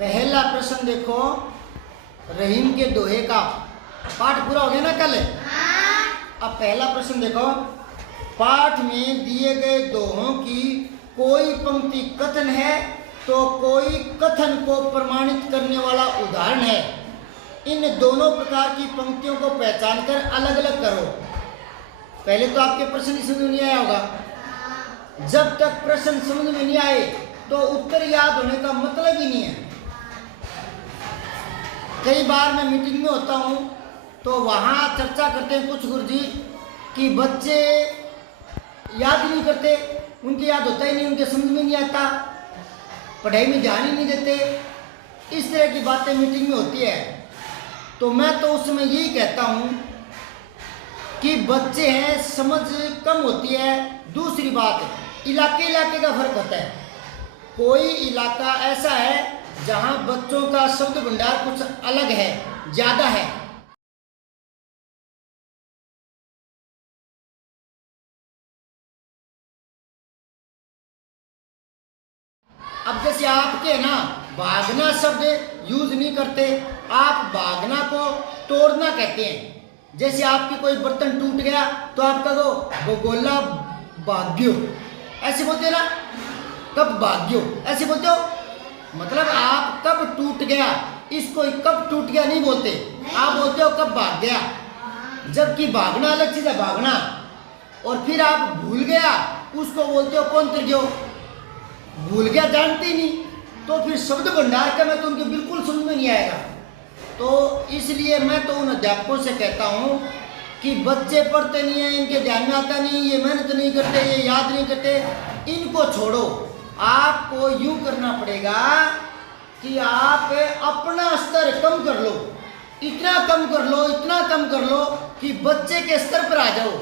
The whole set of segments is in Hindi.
पहला प्रश्न देखो, रहीम के दोहे का पाठ पूरा हो गया ना कल। अब पहला प्रश्न देखो, पाठ में दिए गए दोहों की कोई पंक्ति कथन है तो कोई कथन को प्रमाणित करने वाला उदाहरण है। इन दोनों प्रकार की पंक्तियों को पहचान कर अलग अलग करो। पहले तो आपके प्रश्न ही समझ में नहीं आया होगा। जब तक प्रश्न समझ में नहीं आए तो उत्तर याद होने का मतलब ही नहीं है। कई बार मैं मीटिंग में होता हूँ तो वहाँ चर्चा करते हैं कुछ गुरुजी कि बच्चे याद नहीं करते, उनकी याद होता ही नहीं, उनके समझ में नहीं आता, पढ़ाई में ध्यान ही नहीं देते। इस तरह की बातें मीटिंग में होती है। तो मैं तो उस समय यही कहता हूँ कि बच्चे हैं, समझ कम होती है। दूसरी बात, इलाके इलाके का फर्क होता है। कोई इलाका ऐसा है जहाँ बच्चों का शब्द भंडार कुछ अलग है, ज़्यादा है। अब जैसे आपके ना भागना शब्द यूज नहीं करते, आप भागना को तोड़ना कहते हैं। जैसे आपकी कोई बर्तन टूट गया तो आप कहो भगोला भाग्यो, ऐसे बोलते हो ना, कब भाग्यो ऐसे बोलते हो। मतलब आप कब टूट गया, इसको कब टूट गया नहीं बोलते, आप बोलते हो कब भाग गया। जबकि भागना अलग चीज है, भागना। और फिर आप भूल गया, उसको बोलते हो कौन तर गयो। भूल गया जानते ही नहीं, तो फिर शब्द भंडार का मैं तो उनके बिल्कुल समझ में नहीं आएगा। तो इसलिए मैं तो उन अध्यापकों से कहता हूँ कि बच्चे पढ़ते नहीं हैं, इनके ध्यान में आता नहीं, ये मेहनत नहीं करते, ये याद नहीं करते, इनको छोड़ो। आपको यूं करना पड़ेगा कि आप अपना स्तर कम कर लो, इतना कम कर लो, इतना कम कर लो कि बच्चे के स्तर पर आ जाओ।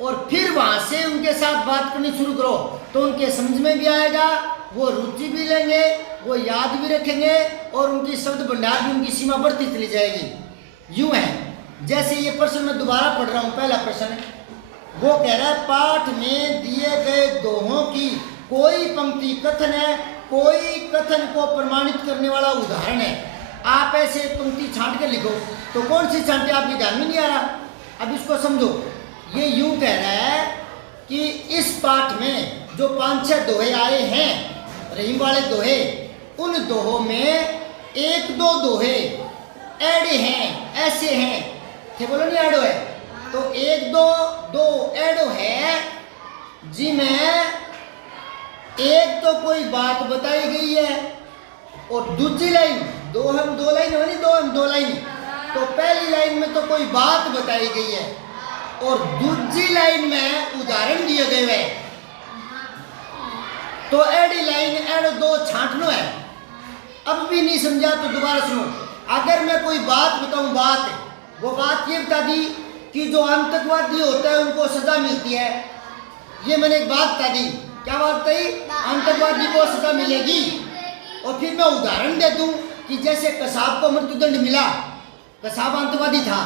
और फिर वहाँ से उनके साथ बात करनी शुरू करो तो उनके समझ में भी आएगा, वो रुचि भी लेंगे, वो याद भी रखेंगे और उनकी शब्द भंडार भी उनकी सीमा बढ़ती चली जाएगी। यूँ है जैसे ये प्रश्न मैं दोबारा पढ़ रहा हूँ। पहला प्रश्न है, वो कह रहा है पाठ में दिए गए दोहों की कोई पंक्ति कथन है, कोई कथन को प्रमाणित करने वाला उदाहरण है। आप ऐसे पंक्ति छांट के लिखो तो कौन सी छांटे आपके ध्यान में नहीं आ रहा। अब इसको समझो। ये यूं कह रहा है कि इस पाठ में जो 5-6 दोहे आए हैं, रहीम वाले दोहे, उन दोहों में 1-2 दोहे ऐडे हैं, ऐसे हैं थे, बोलो नहीं ऐडो है, तो 1-2 ऐडो है जिनमें एक तो कोई बात बताई गई है और दूसरी लाइन दो लाइन हो नहीं, दो लाइन। तो पहली लाइन में तो कोई बात बताई गई है और दूसरी लाइन में उदाहरण दिए गए हैं। तो एडी लाइन एड दो छांटनो है। अब भी नहीं समझा तो दोबारा सुनो। अगर मैं कोई बात बताऊं, वो बात ये बता दी कि जो आतंकवादी होता है उनको सजा मिलती है, ये मैंने एक बात बता दी। क्या बात बताई? आतंकवादी को सजा मिलेगी। और फिर मैं उदाहरण दे दूं कि जैसे कसाब को मृत्युदंड मिला, कसाब आतंकवादी था,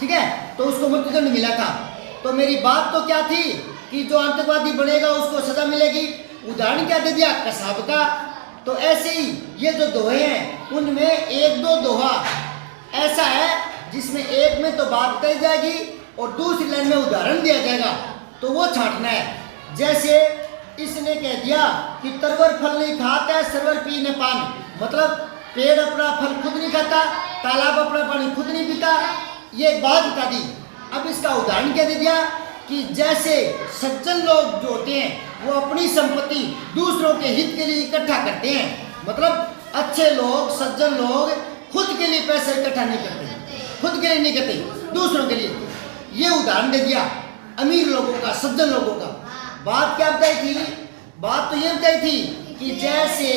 ठीक है, तो उसको मृत्युदंड मिला था। तो मेरी बात तो क्या थी कि जो आतंकवादी बनेगा उसको सजा मिलेगी। उदाहरण क्या दे दिया? कसाब का। तो ऐसे ही ये जो दोहे हैं उनमें 1-2 दोहा ऐसा है जिसमें एक में तो बात बताई जाएगी और दूसरी लाइन में उदाहरण दिया जाएगा, तो वो छांटना है। जैसे इसने कह दिया कि तरवर फल नहीं खाता, सरवर पीने पानी, मतलब पेड़ अपना फल खुद नहीं खाता, तालाब अपना पानी खुद नहीं पीता, ये एक बात बता दी। अब इसका उदाहरण क्या दे दिया कि जैसे सज्जन लोग जो होते हैं वो अपनी संपत्ति दूसरों के हित के लिए इकट्ठा करते हैं। मतलब अच्छे लोग, सज्जन लोग खुद के लिए पैसा इकट्ठा नहीं करते, खुद के लिए नहीं करते, दूसरों के लिए। ये उदाहरण दे दिया अमीर लोगों का, सज्जन लोगों का। बात क्या बताई थी? बात तो ये बताई थी कि जैसे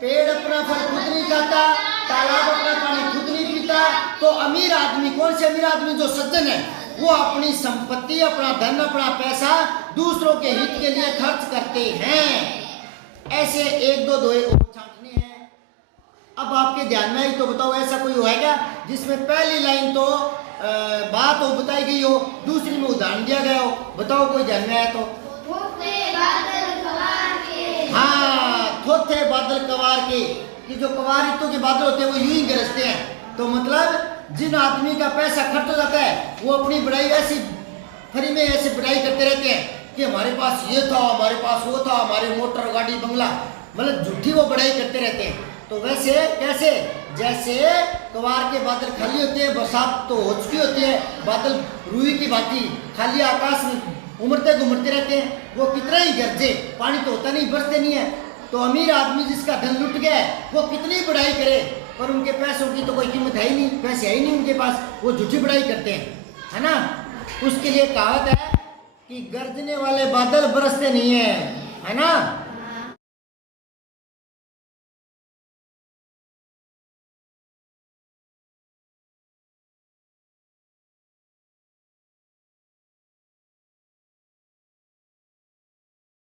पेड़ अपना फल खुद नहीं खाता, तालाब अपना पानी खुद नहीं पीता, तो अमीर आदमी, कौन से अमीर आदमी? जो सज्जन है, वो अपनी संपत्ति, अपना धन, अपना पैसा दूसरों के हित के लिए खर्च करते हैं। ऐसे 1-2 दोहे छांटने हैं। अब आपके ध्यान में आई तो बताओ, ऐसा कोई हुआ क्या जिसमें पहली लाइन तो बात हो बताई गई हो, दूसरी में उदाहरण दिया गया हो? बताओ कोई ध्यान में आया तो। हाँ, थोथे बादल कवार के, कि जो कवार ऋतु के बादल होते हैं वो यूं ही गरजते हैं। तो मतलब जिन आदमी का पैसा खर्च हो जाता है वो अपनी बढ़ाई ऐसी फ्री में ऐसे बढ़ाई करते रहते हैं कि हमारे पास ये था, हमारे पास वो था, हमारे मोटर गाड़ी बंगला, मतलब झूठी वो बढ़ाई करते रहते हैं। तो वैसे कैसे, जैसे कवार के बादल खाली होते हैं, बरसात तो हो चुकी होती है, बादल रुई की भांति खाली आकाश में उमड़ते घूमते रहते हैं, वो कितना ही गरजे, पानी तो होता नहीं, बरसते नहीं है। तो अमीर आदमी जिसका धन लुट गया है वो कितनी बढ़ाई करे, पर उनके पैसों की तो कोई कीमत है ही नहीं, पैसे है ही नहीं उनके पास, वो झूठी बढ़ाई करते हैं, है ना। उसके लिए कहावत है कि गरजने वाले बादल बरसते नहीं है, है ना।